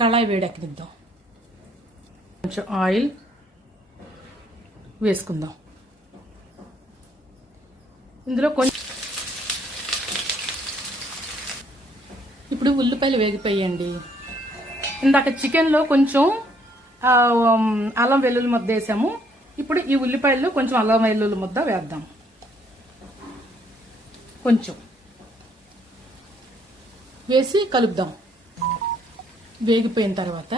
కళాయి వేడెక్కనిద్దాం. కొంచెం ఆయిల్ వేసుకుందాం. ఇందులో కొంచెం ఇప్పుడు ఉల్లిపాయలు వేగిపోయండి. ఇందాక చికెన్లో కొంచెం అల్లం వెల్లుల్లి ముద్ద వేసాము. ఇప్పుడు ఈ ఉల్లిపాయల్లో కొంచెం అల్లం వెల్లుల్లి ముద్ద వేద్దాం. కొంచెం వేసి కలుపుదాం. వేగిపోయిన తర్వాత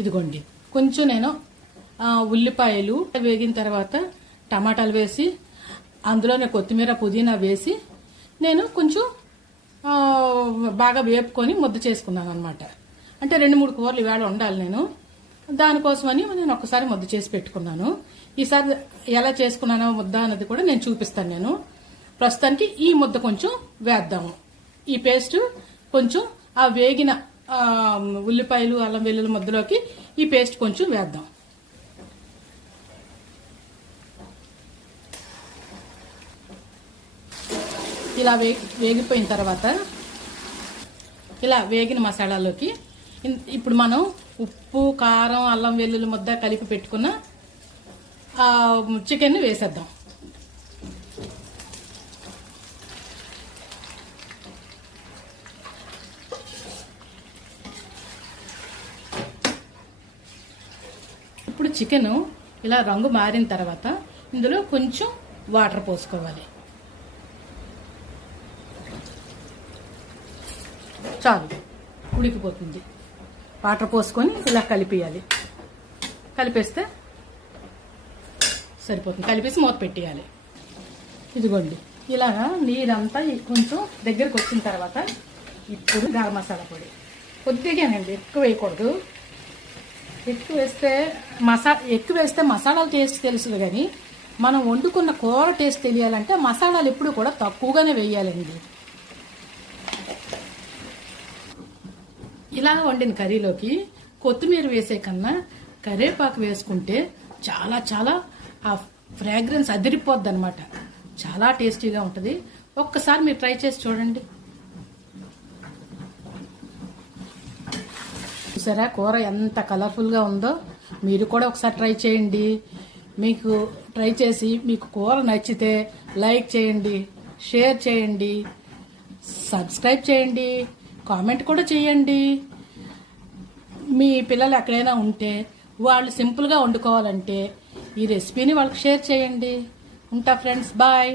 ఇదిగోండి కొంచెం నేను ఉల్లిపాయలు వేగిన తర్వాత టమాటాలు వేసి అందులోనే కొత్తిమీర పుదీనా వేసి నేను కొంచెం బాగా వేపుకొని ముద్ద చేసుకున్నాను అనమాట. అంటే 2-3 కూరలు ఇవాళ ఉండాలి నేను, దానికోసమని నేను ఒక్కసారి ముద్ద చేసి పెట్టుకున్నాను. ఈసారి ఎలా చేసుకున్నానో ముద్ద అన్నది కూడా నేను చూపిస్తాను. నేను ప్రస్తుతానికి ఈ ముద్ద కొంచెం వేద్దాము. ఈ పేస్ట్ కొంచెం ఆ వేగిన ఉల్లిపాయలు అల్లం వెల్లుల్లి ముద్దలోకి ఈ పేస్ట్ కొంచెం వేద్దాం. ఇలా వేగిపోయిన తర్వాత ఇలా వేగిన మసాలాలోకి ఇప్పుడు మనం ఉప్పు కారం అల్లం వెల్లుల్లి ముద్ద కలిపి పెట్టుకున్న చికెన్ని వేసేద్దాం. ఇప్పుడు చికెన్ ఇలా రంగు మారిన తర్వాత ఇందులో కొంచెం వాటర్ పోసుకోవాలి. చాలు, ఉడికిపోతుంది. వాటర్ పోసుకొని ఇలా కలిపేయాలి. కలిపేస్తే సరిపోతుంది. కలిపేసి మూత పెట్టేయాలి. ఇదిగోండి ఇలాగా నీరంతా కొంచెం దగ్గరకు వచ్చిన తర్వాత ఇప్పుడు గరం మసాలా పొడి కొద్దిగానండి, ఎక్కువ వేయకూడదు. ఎక్కువ వేస్తే మసాలాల టేస్ట్ తెలుసు, కానీ మనం వండుకున్న కూర టేస్ట్ తెలియాలంటే మసాలాలు ఎప్పుడు కూడా తక్కువగానే వేయాలండి. ఇలా వండిన కర్రీలోకి కొత్తిమీర వేసే కన్నా కరివేపాకు వేసుకుంటే చాలా చాలా ఆ ఫ్రాగ్రెన్స్ అదిరిపోద్ది అనమాట. చాలా టేస్టీగా ఉంటుంది. ఒక్కసారి మీరు ట్రై చేసి చూడండి. చూసారా కూర ఎంత కలర్ఫుల్గా ఉందో? మీరు కూడా ఒకసారి ట్రై చేయండి. మీకు ట్రై చేసి మీకు కూర నచ్చితే లైక్ చేయండి, షేర్ చేయండి, సబ్స్క్రైబ్ చేయండి, కామెంట్ కూడా చేయండి. మీ పిల్లలు ఎక్కడైనా ఉంటే వాళ్ళు సింపుల్గా వండుకోవాలంటే ఈ రెసిపీని వాళ్ళకి షేర్ చేయండి. ఉంటా ఫ్రెండ్స్, బాయ్.